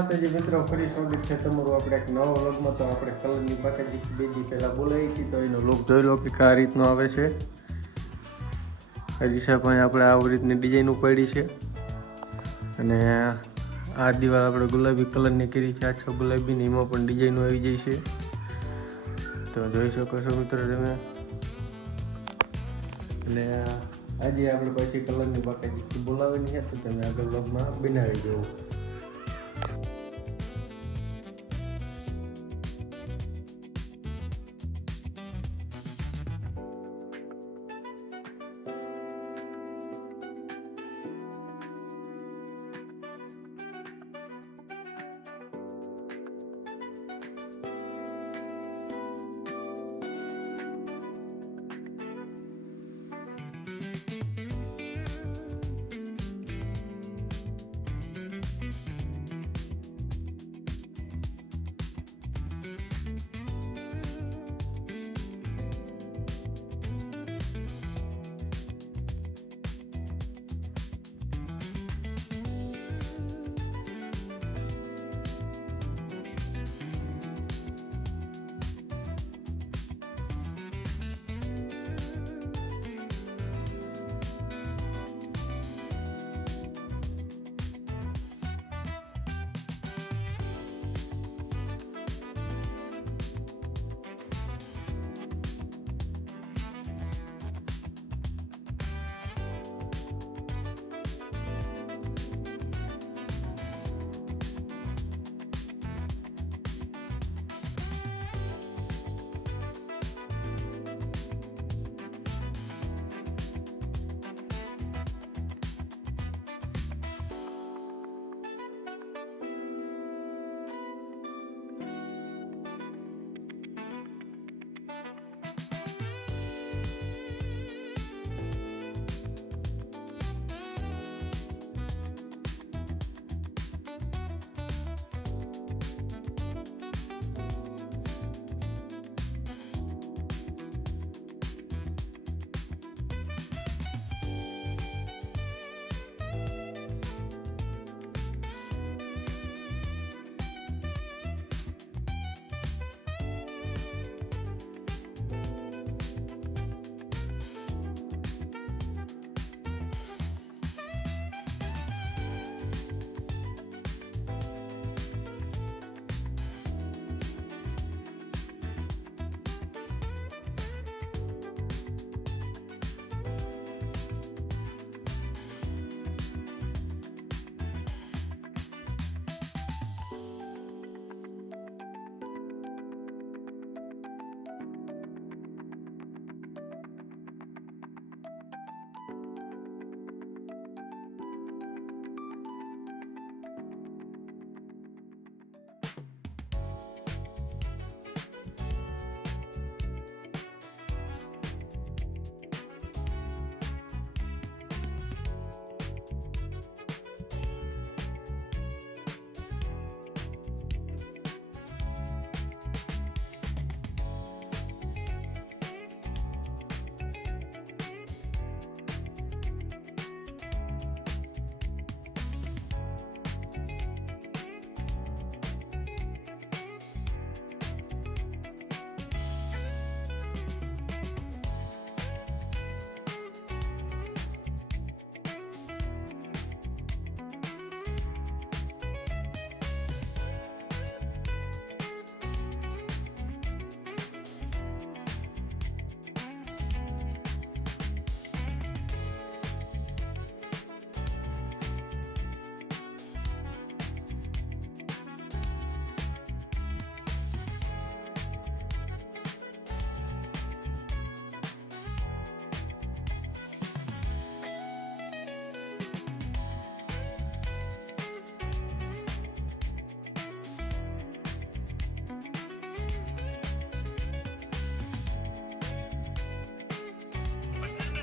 માતાજી મિત્રો, ફરી સ્વાગત છે તમારું આપણે એક નવા વ્લોગમાં। તો આપણે કલરની બાકાજી 2 દી પહેલાં બોલાવી હતી, તો એનો વ્લોગ જોઈ લો કે આ રીતનો આવે છે। હજી ભાઈ આપણે આ રીતની ડિઝાઇન ઉપાડી છે અને આ દિવાલ આપણે ગુલાબી કલરની કરી છે, આછો ગુલાબીની, એમાં પણ ડિઝાઇનો આવી જાય છે। તો જોઈ શકો છો મિત્રો તમે। અને આજે આપણે પછી કલરની બાકાજી બોલાવવાની છે, તો તમે આગળ વ્લોગમાં બનાવી દો।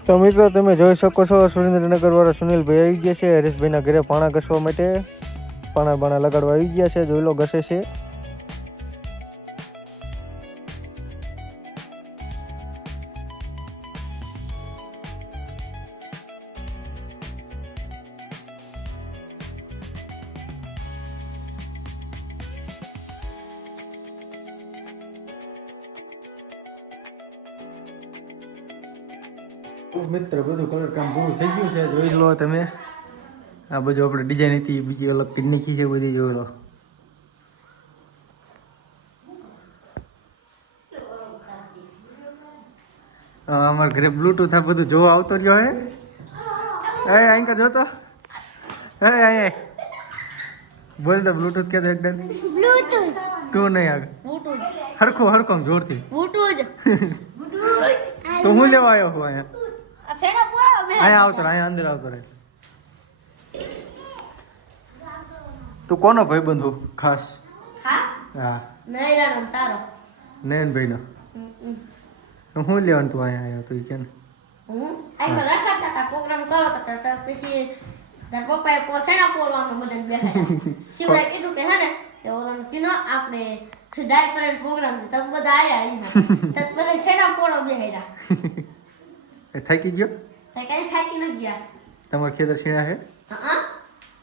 તો મિત્રો તમે જોઈ શકો છો, સુરેન્દ્રનગર વાળા સુનિલભાઈ આવી ગયા છે હરેશભાઈના ઘરે પાણા ઘસવા માટે। પાણા બાણા લગાડવા આવી ગયા છે, જોઈ લો ઘસે છે। મિત્ર બધું કલર કામ પૂરું થઈ ગયું છે. જોઈ લો તમે. આ બધું આપણે ડિઝાઇન હતી બીજી અલગ પિકનિકી છે બધી જોઈ લો. અમારા ઘરે બ્લૂટૂથ આ બધું જોવા આવતો રહ્યો હે. અહીં જોતો અહીં બોલ તો બ્લૂટૂથ કે એકદમ બ્લૂટૂથ તું નહીં આગળ હરખો જોરથી તો હું લેવા આવ્યો છું અહીંયા આવતો અહીંયા અંદર આવતો રહે. તું કોનો ભાઈ બંધુ ખાસ? હા નયનભાઈ નો. હું લેવાનું તું અહીંયા આવ્યો તું કે પ્રોગ્રામ કરો તો પછી તાર પપ્પાએ પોસેણા પોરવાનું બધા બેઠા શિવરાય કીધું કે હે ને તે ઓલાને કીનો આપણે ડાયફરન્ટ પ્રોગ્રામ તબ બધા આયા અહીંયા તબ બધા છેડા પોળો બેહ્યા. એ થાકી ગયો? કઈ થાકી ન ગયા. તમાર ખેતર છીણા હે? હા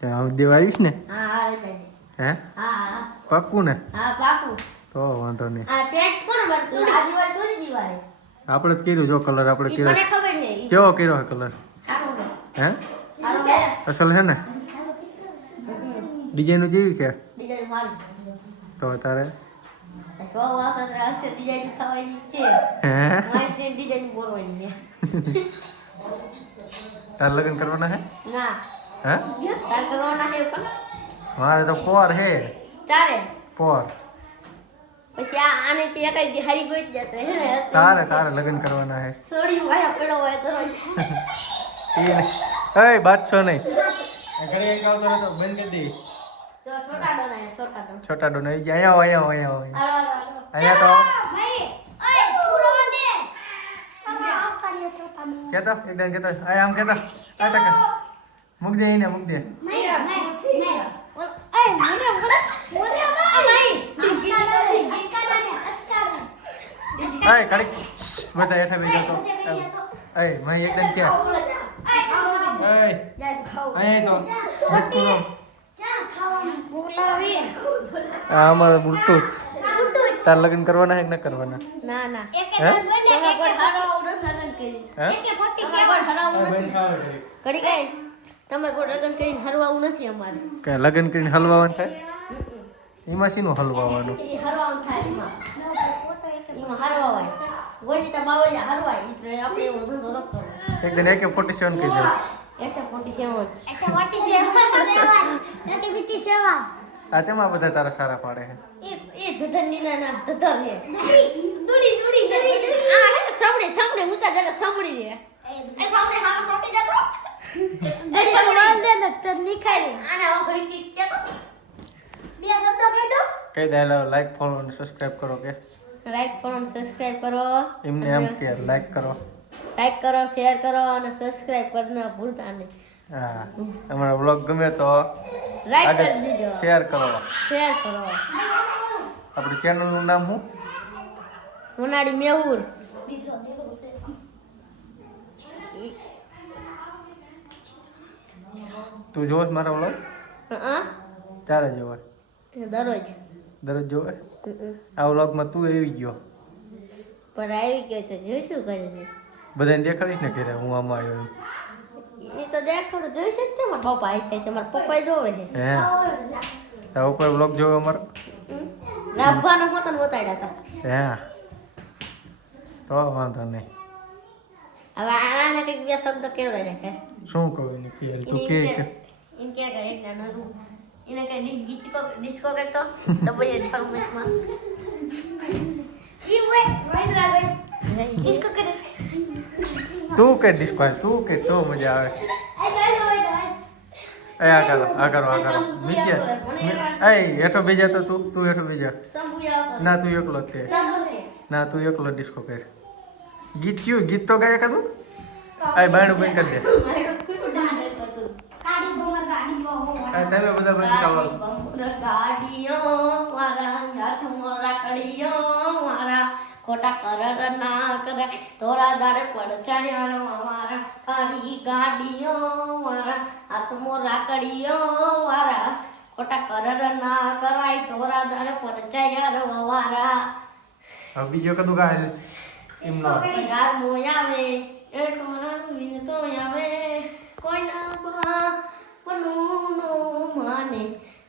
તે આવ દેવા આવીશ ને? હા હા રેતાજી. હે? હા પાક્કું ને? હા પાક્કું. તો વાંધો નહીં. આ પેન્ટ કોને બરતું આ દિવાળી તોડી દિવાળી આપણે જ કર્યું જો કલર આપણે ઈ મને ખબર છે. કેવો કર્યો હે કલર? સારો હે? સારો હે. અસલ હે ને? ડિઝાઇન જેવી છે ડિઝાઇન મારી તો તારે સો વાસત્ર હશે ડિઝાઇન થવાની છે. હે મારી ફ્રેન્ડ ડિઝાઇન બોલવાની છે. તાર લગ્ન કરવાના હે? ના હે? તાર કરવાના છે પણ મારે તો પોર હે. ચાલે પોર પછી આને તે એકાઈ હારી ગોઈ જતો હે ને. તારે લગ્ન કરવાના હે. સોડિયું વાયા પડો હોય તો એ બાદશો નહીં ઘરે એક આવતો હતો બંધ કરી દી. તો છોટા ડોના હે છોટા ડોન આવી ગયા. અહીંયા આવો અહીંયા તો ઓય પૂરો દે કેતો એકદમ કેતો આમ કેતો આ ટકા મૂક દે એને મૂક દે. આય કડી બતા હેઠા બેસી જતો. આય મેં એકદમ ક્યાં આય આય તો બટકુનો આ અમારો બ્લૂટૂથ. તાર લગ્ન કરવાના હે કે ન કરવાના? ના ના હે તમાર ગોળ હરાવું ન સગન કરી. હે તમાર ગોળ હરાવું નથી. ઘડી કઈ તમાર ગોળ લગન કરીને હરવાવું નથી અમારે. કે લગ્ન કરીને હલવાવાનું થાય? એમાં શીનું હલવાવાનું? એ હરવાનું થાય એમાં હરવાવાય ગોળીતા બાવળિયા હરવાય એટલે આપણે એવો ધંધો ન કરવો. એકદમ AK-47 કહી દે. આ ચમા બધા તારા સારા પાડે છે. એ ધધની ના ધધર હે દુડી આ હે સામણે ઊંચા જરા સામડી રે એ સામણે હા છોટી જાતો એ સામણે દે નતર નિખાઈ આને આ ઘડી કી કે તો બે શબ્દ કહી દો. કહી દે લાઈક ફોલો અને સબસ્ક્રાઇબ કરો કે લાઈક ફોલો અને સબસ્ક્રાઇબ કરો. એમને એમ કે લાઈક કરો શેર કરો અને સબસ્ક્રાઇબ કરના ભૂલતા નહીં. હા અમારો વ્લોગ ગમે તો લાઈક કરી દેજો શેર કરો. આપણી ચેનલ નું નામ શું? ઉનાળી મેહુર. તું જોવો મારા વ્લોગ? ચારે જોવે દરરોજ જોવે. આ વ્લોગમાં તું આવી ગયો પણ આવી ગયો તો જોઈ શું કરે છે બધાને દેખાડીશ ને ઘરે હું આમાં આવ્યો. એ તો દેખાડો જોઈ છે તે મારા પપ્પા આવી છે મારા પપ્પા જોવે છે. હે તારા ઉપર વ્લોગ જોવે અમારો? રાભાનો પોતાને બતાડ્યા હતા. હે તો વાંધો નહીં. હવે આને કંઈક બે શબ્દ કેવડાય નાખે. શું કહું એને કે તું કે એમ કે એક ના નરું એને કે ડિસ્કો કરતો તો પછી ફરમેશમાં ઈ વે રોઈન્દ્રાભાઈ ડિસ્કો કરે. તું કે ડિસ્કો તું કે તો મજા આવે. એ આ કરો મીજે એ હેઠો બેજા તો તું હેઠો બેજા. ના તું એકલો જ તે ના તું એકલો ડિસ્કો કર. ગીત તો ગાયા કરું. આ બાયણું બંધ કરી દે. તમે બધા બંધ કરો. ગાડીઓ મારા હાથમાં રાખડીઓ મારા ખોટા કરર ના કરે તોરા દાડે પડચાયો મારા તારી ગાડીઓ મારા હાથમાં રાખડીઓ મારા ખોટા કરર ના કરાય તોરા દાડે પડચાયો મારા. હવે બીજો કદું ગાય એમ નો યાર મોય આવે એટલો રંગીન તોય આવે કોઈના બાપનું નો માને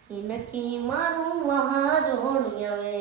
એ નક્કી મારું વહા જોડી આવે